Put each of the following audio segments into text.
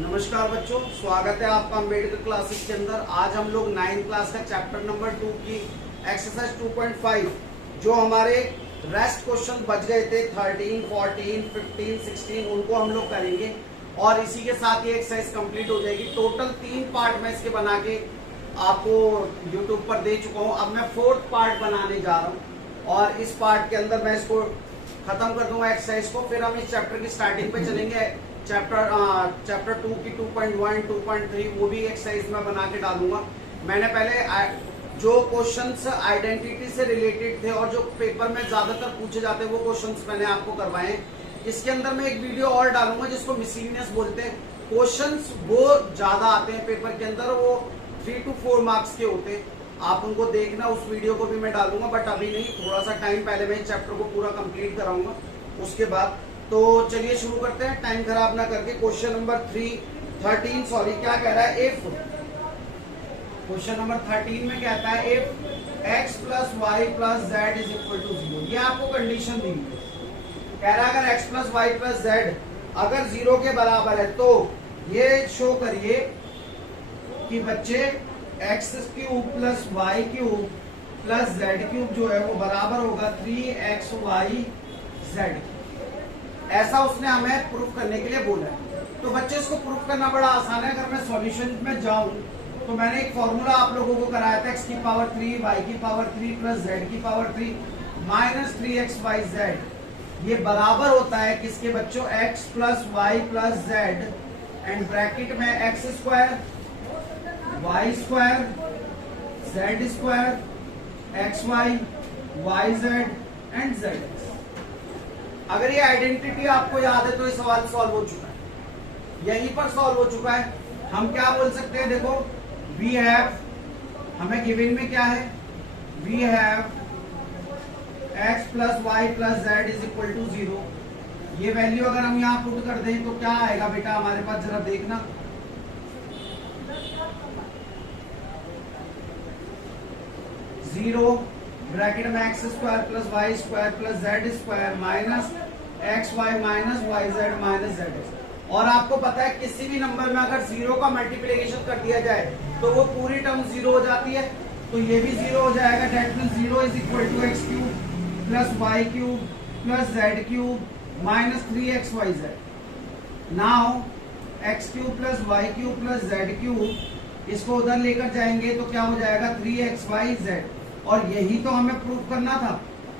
नमस्कार बच्चों, स्वागत है आपका अम्बेडकर क्लासेस के अंदर। आज हम लोग 9th क्लास का चैप्टर नंबर 2 की एक्सरसाइज 2.5 जो हमारे रेस्ट क्वेश्चन बच गए थे 13, 14, 15, 16 उनको हम लोग करेंगे और इसी के साथ ये एक्सरसाइज कंप्लीट हो जाएगी। टोटल 3 पार्ट में इसके बना के आपको यूट्यूब पर दे चुका हूँ। अब मैं 4th पार्ट बनाने जा रहा हूँ और इस पार्ट के अंदर मैं इसको खत्म कर दूंगा एक्सरसाइज को। फिर हम इस चैप्टर की स्टार्टिंग पे चलेंगे। चैप्टर 2 की 2.1, 2.3 वो भी एक्सरसाइज में बना के डालूंगा। मैंने पहले जो क्वेश्चंस आइडेंटिटी से रिलेटेड थे और जो पेपर में ज्यादातर पूछे जाते हैं वो क्वेश्चंस मैंने आपको करवाए हैं। इसके अंदर मैं एक वीडियो और डालूंगा जिसको मिसलिनियस बोलते हैं। क्वेश्चंस वो ज्यादा आते हैं पेपर के अंदर, वो 3 to 4 मार्क्स के होते हैं। आप उनको देखना, उस वीडियो को भी मैं डालूंगा, बट अभी नहीं, थोड़ा सा टाइम पहले मैं चैप्टर को पूरा कंप्लीट कराऊंगा उसके बाद। तो चलिए शुरू करते हैं टाइम खराब ना करके। क्वेश्चन नंबर 13 क्या कह रहा है? इफ क्वेश्चन नंबर 13 में कहता है if x plus y plus z is equal to 0। ये आपको कंडीशन दी है, कह रहा है अगर x plus y plus z अगर 0 के बराबर है तो ये शो करिए कि बच्चे x cube plus y cube plus z cube जो है वो बराबर होगा 3xy जेड। ऐसा उसने हमें प्रूफ करने के लिए बोला है। तो बच्चे इसको प्रूफ करना बड़ा आसान है। अगर मैं सॉल्यूशन में जाऊं तो मैंने एक फॉर्मूला आप लोगों को कराया था, x की पावर 3 y की पावर 3 प्लस z की पावर 3 माइनस 3xyz। ये बराबर होता है किसके बच्चों? x plus y plus z and bracket में x square y square z square x y y z and z. अगर ये आइडेंटिटी आपको याद है तो ये सवाल सॉल्व हो चुका है, यहीं पर सॉल्व हो चुका है। हम क्या बोल सकते हैं? देखो, वी हैव, हमें गिवन में क्या है? We have x plus y plus z is equal to 0। ये वैल्यू अगर हम यहाँ पुट कर दें तो क्या आएगा बेटा हमारे पास? जरा देखना, 0 ब्रैकेट में x square plus y square plus z square minus x y minus y z minus z. और आपको पता है किसी भी नंबर में अगर 0 का मल्टीप्लिकेशन कर दिया जाए तो वो पूरी टर्म 0 हो जाती है, तो ये भी 0 हो जाएगा। That means 0 is equal to x cube plus y cube plus z cube minus 3xyz। Now x cube plus y cube plus z cube इसको उधर लेकर जाएंगे तो क्या हो जाएगा? 3xyz। और यही तो हमें प्रूफ करना था,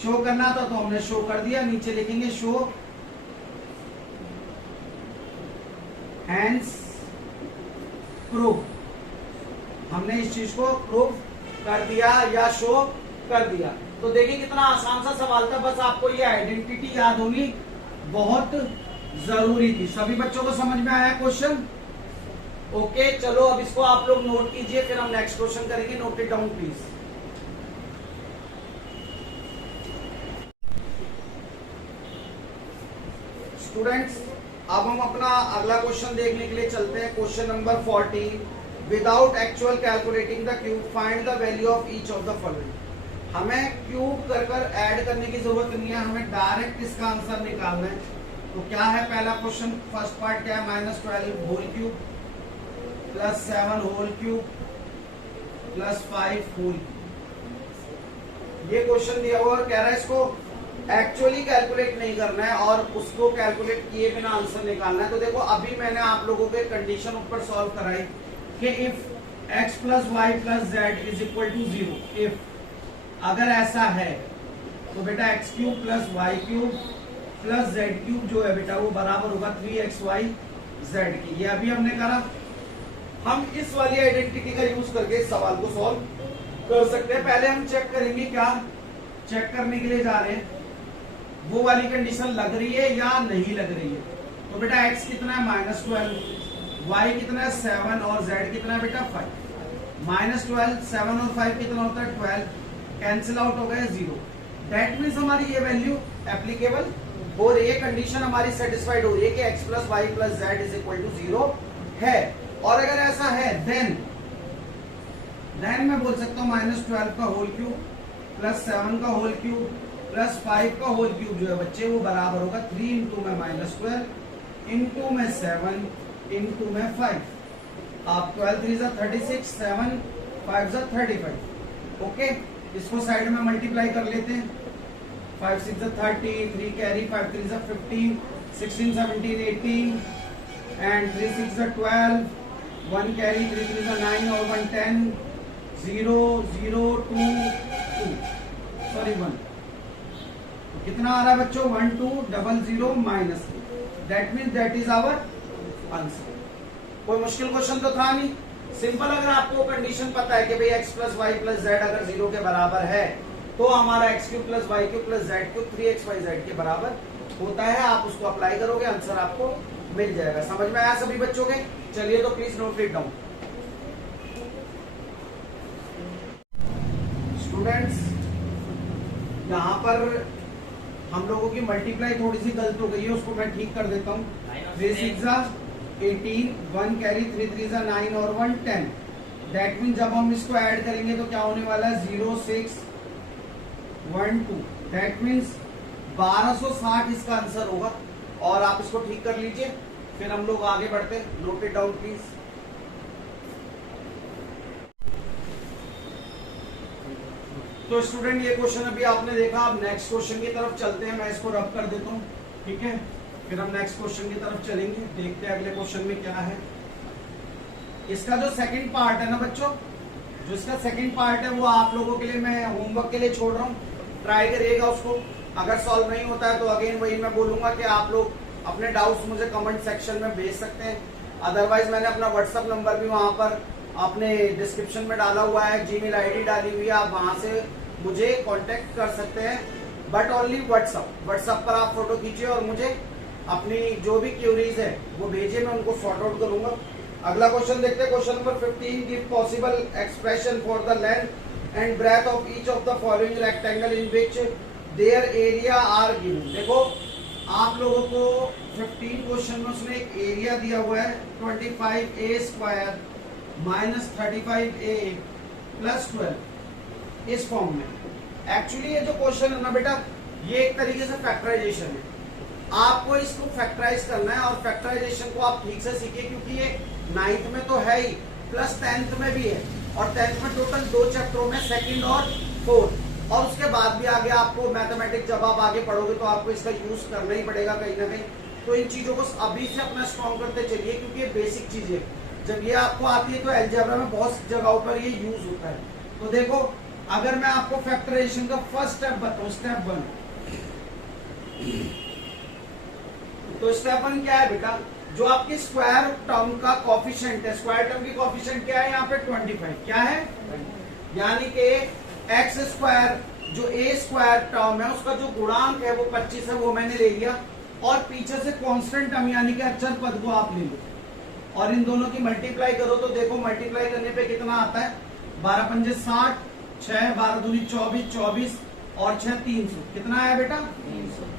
शो करना था, तो हमने शो कर दिया। नीचे लिखेंगे शो, हैंस प्रूफ। हमने इस चीज को प्रूफ कर दिया या शो कर दिया। तो देखिए कितना आसान सा सवाल था, बस आपको ये आइडेंटिटी याद होनी बहुत जरूरी थी। सभी बच्चों को समझ में आया क्वेश्चन? ओके, चलो अब इसको आप लोग नोट कीजिए, फिर हम नेक्स्ट क्वेश्चन करेंगे। Note it down please. Students, अब हम अपना अगला क्वेश्चन देखने के लिए चलते हैं। Question number 14, without actual calculating the cube find the value of each of the following. हमें क्यूब कर ऐड करने की जरूरत नहीं है, हमें डायरेक्ट इसका आंसर निकालना है। तो क्या है पहला क्वेश्चन? फर्स्ट पार्ट क्या है? -12 whole cube plus 7 whole cube plus 5 whole cube. ये क्वेश्चन दिया हुआ और कह रहा है इसको एक्चुअली कैलकुलेट नहीं करना है और उसको कैलकुलेट किए बिना आंसर निकालना है। तो देखो, अभी मैंने आप लोगों के कंडीशन ऊपर सॉल्व कराई कि if x plus y plus z is equal to 0। If अगर ऐसा है तो बेटा x cube plus y cube plus z cube जो है बेटा वो बराबर होगा 3xy जेड की। ये अभी हमने करा। हम इस वाली आइडेंटिटी का यूज करके इस सवाल को सॉल्व कर सकते हैं। पहले हम चेक करेंगे, क्या चेक करने के लिए जा रहे हैं, वो वाली कंडीशन लग रही है या नहीं लग रही है। तो बेटा x कितना है? -12, y कितना है? 7 और z कितना है बेटा? 5। -12, 7 और 5 कितना होता है? 12। कैंसिल आउट हो गया 0। दैट मीन्स हमारी ये वैल्यू एप्लीकेबल हो रही है, कंडीशन हमारी सेटिस्फाइड हो रही है कि x plus y plus z is equal to 0 है। और अगर ऐसा है देन मैं बोल सकता हूँ -12 का होल क्यूब प्लस 7 का होल क्यूब प्लस 5 का होल क्यूब जो है बच्चे वो बराबर होगा 3 इंटू में -12 इंटू में 7 इंटू में 5, आप 12 3 जा 36, 7 5 जा 35। ओके, इसको साइड में मल्टीप्लाई कर लेते हैं। 5 6 जा 30, 3 कैरी, 5 3 जा 15, 16 17 18 एंड 3 6 जा 12, 1 कैरी, 3 3 जा 9 और 1 10, 0 0 2 2 सॉरी 1। कितना आ रहा है बच्चों? 1 2 0 0 minus. That means that is our answer. कोई मुश्किल क्वेश्चन तो था नहीं, सिंपल। अगर आपको कंडीशन पता है कि भाई x plus y plus z अगर 0 के बराबर है तो हमारा x cube plus y cube plus z cube 3xyz के बराबर होता है, आप उसको अप्लाई करोगे, आंसर आपको मिल जाएगा। समझ में आया सभी बच्चों के? चलिए तो please note it down. Students, यहाँ पर हम लोगों की मल्टीप्लाई थोड़ी सी गलत हो गई है, उसको मैं ठीक कर देता हूँ। 3 6 जा 18, 1 कैरी, 3 3 जा 9 और 1 10। दैट मीन जब हम इसको ऐड करेंगे तो क्या होने वाला है? 0 6 1 2। दैट मीन्स 1260 इसका आंसर होगा। और आप इसको ठीक कर लीजिए, फिर हम लोग आगे बढ़ते हैं। Note it down please. तो स्टूडेंट, ये क्वेश्चन अभी आपने देखा। अब नेक्स्ट क्वेश्चन की तरफ चलते हैं। मैं इसको रब कर देता हूँ, ठीक है? फिर हम नेक्स्ट क्वेश्चन की तरफ चलेंगे, देखते हैं अगले क्वेश्चन में क्या है। इसका जो सेकंड पार्ट है ना बच्चों, जो इसका सेकंड पार्ट है वो आप लोगों के लिए मैं होमवर्क के लिए छोड़ रहा हूँ। ट्राई करिएगा उसको। अगर सॉल्व नहीं होता है तो अगेन वही मैं बोलूंगा कि आप लोग अपने डाउट्स मुझे कमेंट सेक्शन में भेज सकते हैं। अदरवाइज मैंने अपना व्हाट्सएप नंबर भी वहां पर अपने डिस्क्रिप्शन में डाला हुआ है, जीमेल आईडी डाली हुई है, आप वहां से मुझे कांटेक्ट कर सकते हैं। बट ओनली व्हाट्सएप पर आप फोटो खींचिए और मुझे अपनी जो भी क्यूरीज है वो भेजिए, मैं उनको सॉर्ट आउट करूंगा। अगला क्वेश्चन देखते हैं। Question number 15, give possible expression for the length and breadth of each of the following rectangle in which their area are given. देखो, आप लोगों को 15 क्वेश्चन में उसने एक एरिया दिया हुआ है 25a square minus 35a plus 12 इस फॉर्म में। एक्चुअली ये जो क्वेश्चन है ना बेटा, ये एक तरीके से फैक्टराइजेशन है। आपको इसको फैक्टराइज करना है और फैक्टराइजेशन को आप ठीक से सीखिए, क्योंकि ये 9th में तो है ही, प्लस 10th में भी है। और 10th में टोटल 2 चैप्टरों में, 2nd और 4th, और उसके बाद भी आगे आपको मैथमेटिक्स, जब आप आगे पढ़ोगे तो आपको इसका यूज करना ही पड़ेगा कहीं ना कहीं। तो इन चीजों को अभी से अपना स्ट्रॉन्ग करते चलिए, क्योंकि ये बेसिक चीजें जब ये आपको आती है तो अलजेब्रा में बहुत जगहों पर ये यूज होता है। तो देखो, अगर मैं आपको फैक्टराइजेशन का फर्स्ट स्टेप बताऊं, स्टेप 1, तो स्टेप 1 क्या है बेटा? जो आपकी स्क्वायर टर्म का कॉफिशिएंट है, स्क्वायर टर्म की कॉफिशिएंट क्या है यहाँ पे? 25। क्या है? यानी कि एक्स स्क्वायर, जो ए स्क्वायर टर्म है उसका जो गुणांक है वो 25 है, वो मैंने ले लिया। और पीछे से कांस्टेंट टर्म यानी कि अचर पद को आप ले लो और इन दोनों की मल्टीप्लाई करो। तो देखो, मल्टीप्लाई करने पे कितना आता है? 12 पंजे 60, 6 12 दूनी 24, 24 और 6 300। कितना आया बेटा?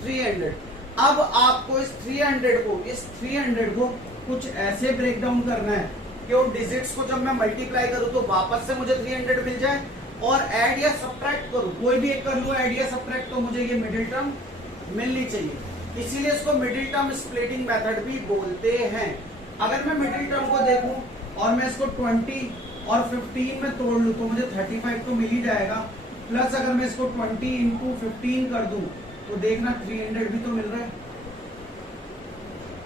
300। अब आपको इस 300 को कुछ ऐसे ब्रेक डाउन करना है कि वो डिजिट्स को जब मैं मल्टीप्लाई करूं तो वापस से मुझे 300 मिल जाए, और ऐड या सब्ट्रैक्ट करूं, कोई भी एक कर लूं ऐड या सब्ट्रैक्ट, तो मुझे ये मिडिल टर्म मिलनी चाहिए। इसीलिए इसको मिडिल टर्म स्प्लिटिंग मेथड भी बोलते हैं। अगर मैं मिडिल टर्म को देखूं और मैं इसको 20 और 15 में तोड़ लूं तो मुझे 35 तो मिल ही जाएगा। प्लस अगर मैं इसको 20 इंटू 15 कर दूं तो देखना 300 भी तो मिल रहा है।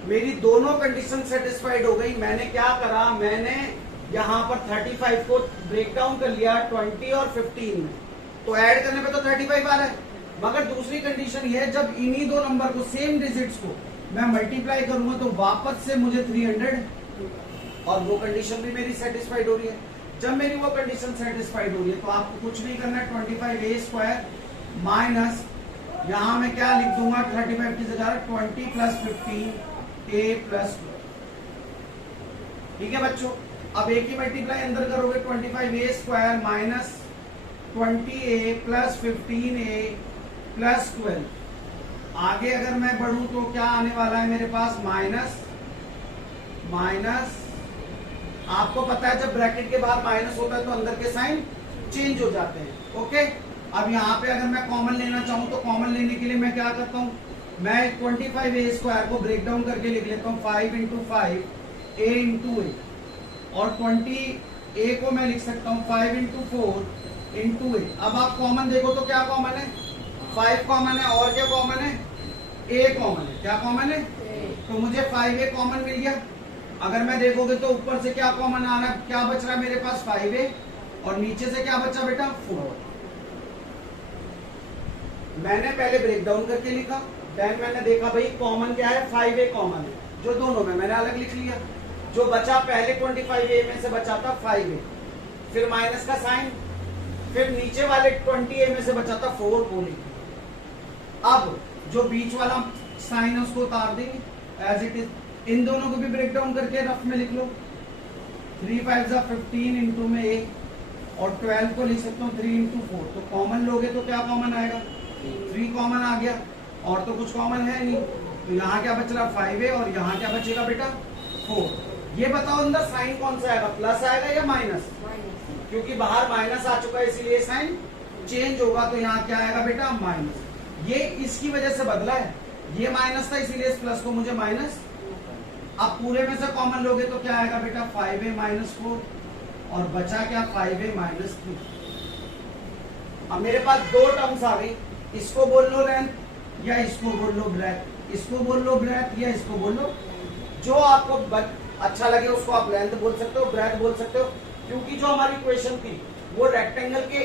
मेरी दोनों कंडीशन सेटिस्फाइड हो गई। मैंने क्या करा? मैंने यहाँ पर 35 को ब्रेक डाउन कर लिया 20 और 15 में, तो ऐड करने पे तो 35 आ रहा है। मगर दूसरी कंडीशन ये है, जब इन्हीं दो नंबर को, सेम डिजिट्स को मैं मल्टीप्लाई करूंगा तो वापस से मुझे 300, और वो कंडीशन भी मेरी सेटिस्फाइड हो रही है। जब मेरी वो कंडीशन सेटिस्फाइड हो रही है तो आपको कुछ नहीं करना है। 25a स्क्वायर माइनस, यहां मैं क्या लिख दूंगा? 35 की जगह 20 प्लस 15a प्लस 12। ठीक है बच्चों, अब एक ही मल्टीप्लाई अंदर करोगे, 25a square minus 20a plus 15a plus 12। आगे अगर मैं बढ़ूं तो क्या आने वाला है मेरे पास? Minus minus. आपको पता है जब ब्रैकेट के बाहर माइनस होता है तो अंदर के साइन चेंज हो जाते हैं। ओके, अब यहाँ पे अगर मैं कॉमन लेना चाहूं तो कॉमन लेने के लिए मैं क्या करता हूं? मैं 25a स्क्वायर को ब्रेक डाउन करके लिख लेता हूं 5 इंटू 5 a इंटू ए, और 20 a को मैं लिख सकता हूँ 5 इंटू 4 इंटू ए। अब आप कॉमन देखो तो क्या कॉमन है, 5 कॉमन है, और क्या कॉमन है, a कॉमन है। क्या कॉमन है, तो मुझे 5a कॉमन मिल गया। अगर मैं देखोगे तो ऊपर से क्या कॉमन आ रहा है, क्या बच रहा है मेरे पास 5a, और नीचे से क्या बचा बेटा 4। मैंने पहले ब्रेक डाउन करके लिखा, देन मैंने देखा भाई कॉमन क्या है, 5a कॉमन है, जो दोनों में मैंने अलग लिख लिया। जो बचा पहले 25a में से बचा था 5a, फिर माइनस का साइन, फिर नीचे वाले 20a में से बचा था 4, वो लिख दिया। अब जो बीच वाला साइन है उसको उतार देंगे एज इट इज। इन दोनों को भी ब्रेक डाउन करके रफ में लिख लो, 3 5 15 इंटू में a, और 12 को लिख सकता हूँ 3 इंटू 4। तो कॉमन लोगे तो क्या कॉमन आएगा, 3 कॉमन आ गया, और तो कुछ कॉमन है नहीं। तो यहाँ क्या बच रहा 5a, और यहाँ क्या बचेगा बेटा 4। ये बताओ अंदर साइन कौन सा आएगा, प्लस आएगा या माइनस, क्योंकि बाहर माइनस आ चुका है इसीलिए साइन चेंज होगा। तो यहाँ क्या आएगा बेटा माइनस। ये इसकी वजह से बदला है, ये माइनस था इसीलिए इस प्लस को मुझे माइनस। अब पूरे में से कॉमन लोगे तो क्या आएगा बेटा 5a माइनस 4, और बचा क्या 5a माइनस 3। अब मेरे पास दो टर्म्स आ गई, इसको बोल लो लेंथ या इसको बोल लो ब्रेथ, इसको बोल लो ब्रेथ या इसको बोल लो, जो आपको अच्छा लगे उसको आप लेंथ बोल सकते हो, ब्रेथ बोल सकते हो, क्योंकि जो हमारी इक्वेशन थी वो रेक्टेंगल के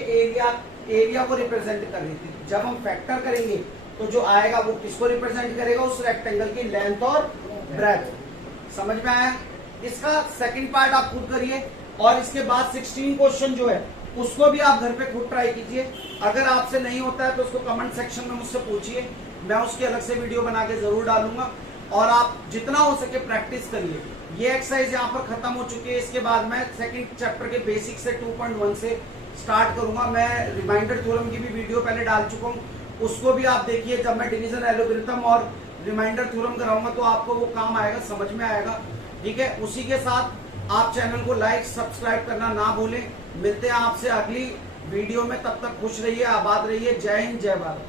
एरिया को रिप्रेजेंट कर रही थी। जब हम फैक्टर करेंगे तो जो आएगा वो किसको रिप्रेजेंट करेगा, उस रेक्टेंगल की लेंथ और ब्रेथ। समझ में आया। इसका सेकंड पार्ट आप खुद करिए, और इसके बाद 16 क्वेश्चन जो है उसको भी आप घर पे खुद ट्राई कीजिए। अगर आपसे नहीं होता है तो उसको कमेंट सेक्शन में मुझसे पूछिए, मैं उसकी अलग से वीडियो बना के जरूर डालूंगा। और आप जितना हो सके प्रैक्टिस करिए। ये एक्सरसाइज यहाँ पर खत्म हो चुकी है, इसके बाद मैं सेकंड चैप्टर के बेसिक से 2.1 से स्टार्ट करूंगा। मैं रिमाइंडर थ्योरम की भी वीडियो पहले डाल चुका हूँ, उसको भी आप देखिए। जब मैं डिवीजन एल्गोरिथम और रिमाइंडर थ्योरम कराऊंगा तो आपको वो काम आएगा, समझ में आएगा। ठीक है, उसी के साथ आप चैनल को लाइक सब्सक्राइब करना ना भूलें। मिलते हैं आपसे अगली वीडियो में, तब तक खुश रहिए, आबाद रहिए। जय हिंद, जय भारत।